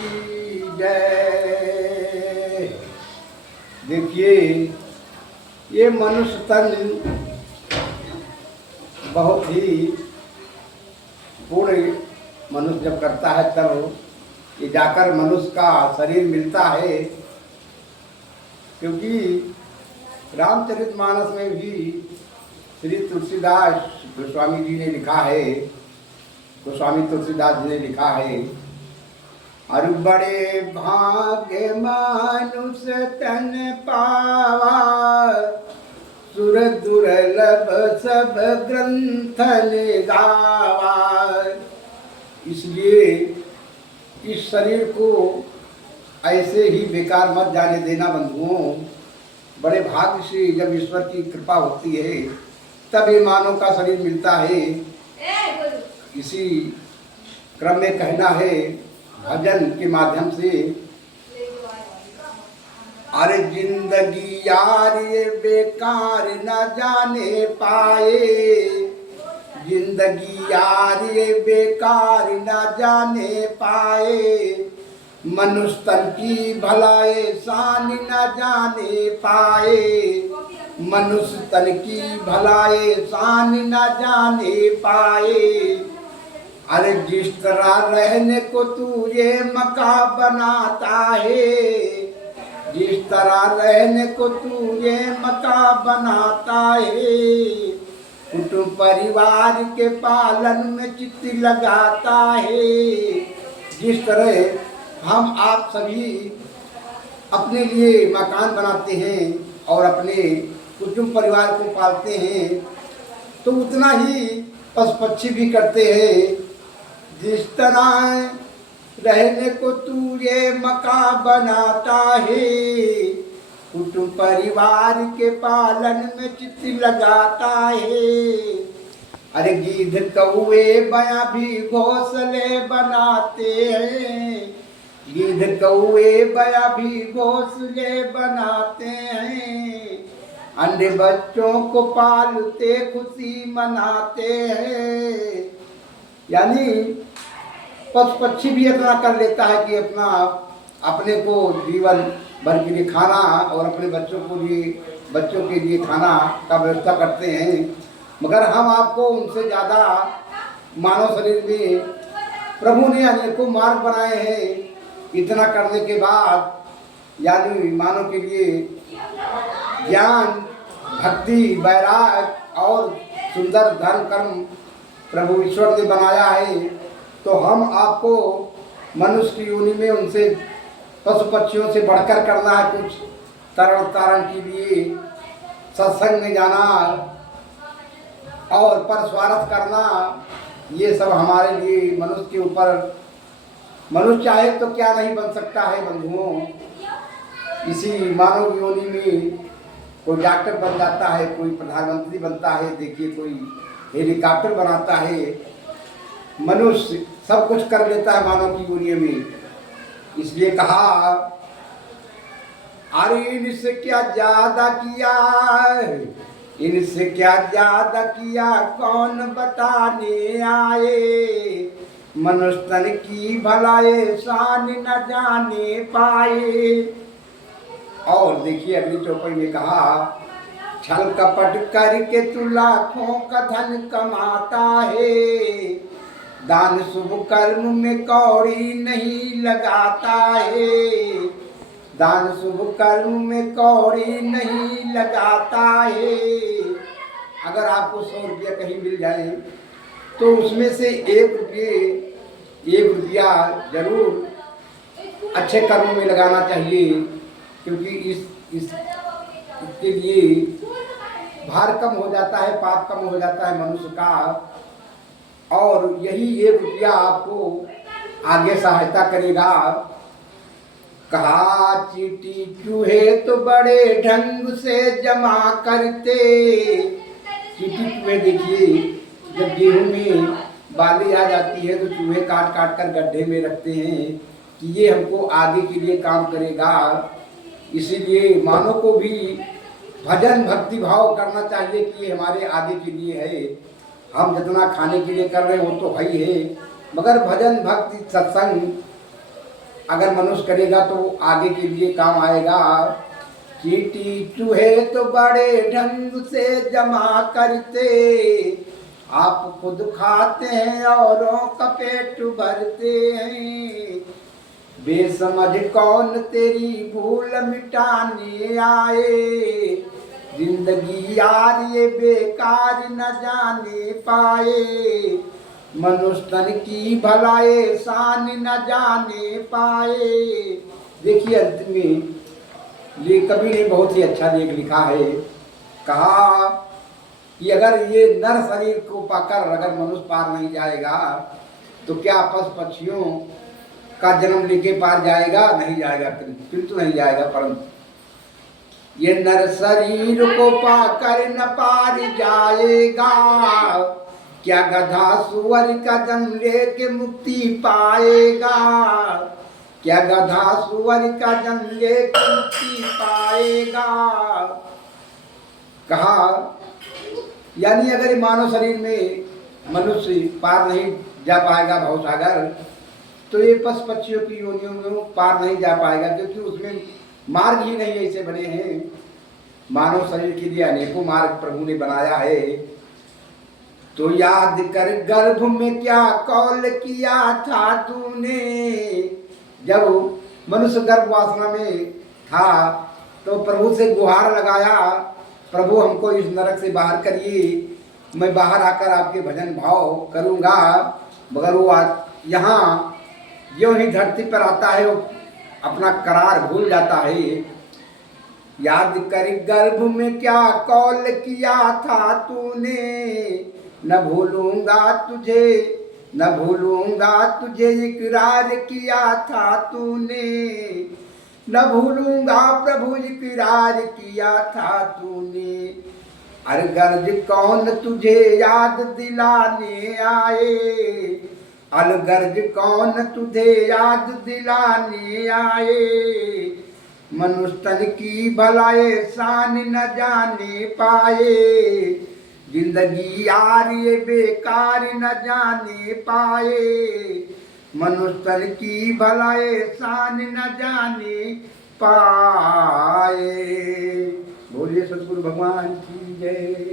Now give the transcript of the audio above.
की जय। देखिए, ये मनुष्य तन बहुत ही पूर्ण मनुष्य जब करता है तब ये जाकर मनुष्य का शरीर मिलता है। क्योंकि रामचरितमानस में भी श्री तुलसीदास गोस्वामी जी ने लिखा है, गोस्वामी तुलसीदास जी ने लिखा है, अरु बड़े भाग्य मनुष्य तन पावा, सुर दुर्लभ सब ग्रंथ गावा। इसलिए इस शरीर को ऐसे ही बेकार मत जाने देना बंधुओं। बड़े भाग्य से जब ईश्वर की कृपा होती है तब ये मानव का शरीर मिलता है। इसी क्रम में कहना है भजन के माध्यम से, अरे जिंदगी यार ये बेकार न जाने पाए, जिंदगी यार ये बेकार न जाने पाए, मनुष्य तन की भलाई शान न जाने पाए, मनुष्य तन की भलाई शान न जाने पाए। अरे जिस तरह रहने को तू ये मका बनाता है, जिस तरह रहने को तू ये मका बनाता है, कुटुंब परिवार के पालन में चित्त लगाता है। जिस तरह हम आप सभी अपने लिए मकान बनाते हैं और अपने कुटुंब परिवार को पालते हैं, तो उतना ही पशु पक्षी भी करते हैं। जिस तरह रहने को तू ये मका बनाता है, कुटुंब परिवार के पालन में चित्त लगाता है। अरे गिद्ध कौवे बया भी घोंसले बनाते हैं, गिद्ध कौवे बया भी घोंसले बनाते हैं, अंडे बच्चों को पालते खुशी मनाते हैं। यानी पशु पक्षी भी इतना कर लेता है कि अपने को जीवन भर के लिए खाना और अपने बच्चों के लिए खाना का व्यवस्था करते हैं। मगर हम आपको उनसे ज़्यादा मानव शरीर में प्रभु ने अनेकों मार्ग बनाए हैं। इतना करने के बाद यानी मानव के लिए ज्ञान, भक्ति, वैराग और सुंदर धर्म कर्म प्रभु ईश्वर ने बनाया है। तो हम आपको मनुष्य की योनि में उनसे पशु पक्षियों से बढ़कर करना है कुछ तरण तारण के लिए, सत्संग में जाना और परस्वार्थ करना, ये सब हमारे लिए मनुष्य के ऊपर, मनुष्य चाहे तो क्या नहीं बन सकता है बंधुओं। इसी मानव योनि में कोई डॉक्टर बन जाता है, कोई प्रधानमंत्री बनता है, देखिए कोई हेलीकॉप्टर बनाता है। मनुष्य सब कुछ कर लेता है मानव की योनि में। इसलिए कहा, अरे इनसे क्या ज्यादा किया, इनसे क्या ज्यादा किया कौन बताने आए, मनुष्य तन की भलाई शान न जाने पाए। और देखिए अगली चौपाई में कहा, छल कपट करके तू लाखों का धन कमाता है, दान शुभ कर्म में कौड़ी नहीं लगाता है, दान शुभ कर्म में कौड़ी नहीं लगाता है। अगर आपको 100 रुपया कहीं मिल जाए तो उसमें से 1 रुपया जरूर अच्छे कर्म में लगाना चाहिए, क्योंकि इसके लिए भार कम हो जाता है, पाप कम हो जाता है मनुष्य का। और यही 1 रुपया आपको आगे सहायता करेगा। कहा, चींटी चूहे तो बड़े ढंग से जमा करते, चींटी चूहे देखिए जब गेहूं में बाली आ जाती है तो चूहे काट काट कर गड्ढे में रखते हैं कि ये हमको आगे के लिए काम करेगा। इसीलिए मानव को भी भजन भक्ति भाव करना चाहिए कि ये हमारे आगे के लिए है। हम जितना खाने के लिए कर रहे हैं वो तो है ही है, मगर भजन भक्ति सत्संग अगर मनुष्य करेगा तो आगे के लिए काम आएगा। चींटी चूहे तो बड़े ढंग से जमा करते, आप खुद खाते हैं औरों का पेट भरते हैं। बेसमझ कौन तेरी भूल मिटाने आए, जिंदगी यार ये बेकार न जाने पाए। मनुष्य तन की भलाई शान न जाने पाए। देखिए अंत में ये कवि ने बहुत ही अच्छा लेख लिखा है। कहा कि अगर ये नर शरीर को पाकर अगर मनुष्य पार नहीं जाएगा तो क्या पशु पक्षियों का जन्म लेके पार जाएगा? नहीं जाएगा, किंतु नहीं जाएगा। परंतु ये नर शरीर को पाकर न पार जाएगा, क्या गधा सुअर का जन्म लेके मुक्ति पाएगा? क्या गधा सुअर का जन्म लेके मुक्ति पाएगा? कहा यानी अगर मानव शरीर में मनुष्य पार नहीं जा पाएगा भवसागर, तो ये पशु पक्षियों की योनियों में पार नहीं जा पाएगा, क्योंकि उसमें मार्ग ही नहीं ऐसे बने हैं। मानव शरीर के लिए अनेकों मार्ग प्रभु ने बनाया है। तो याद कर गर्भ में क्या कौल किया था तूने, जब मनुष्य गर्भ वासना में था तो प्रभु से गुहार लगाया, प्रभु हमको इस नरक से बाहर करिए, मैं बाहर आकर आपके भजन भाव करूँगा। मगर वो यहाँ जो ही धरती पर आता है वो अपना करार भूल जाता है। याद कर गर्भ में क्या कौल किया था तूने, न भूलूंगा तुझे, न भूलूंगा तुझे इकरार किया था तूने, न भूलूंगा प्रभु इकरार किया था तूने। अरे गर्ज कौन तुझे याद दिलाने आए, अलगर्ज कौन तुझे याद दिलाने आए। मनुष्य तन की भलाई शान न जाने पाए, जिंदगी यार ये बेकार न जाने पाए। मनुष्य तन की भलाई शान न जाने पाए। बोलिए सतगुरु भगवान की जय।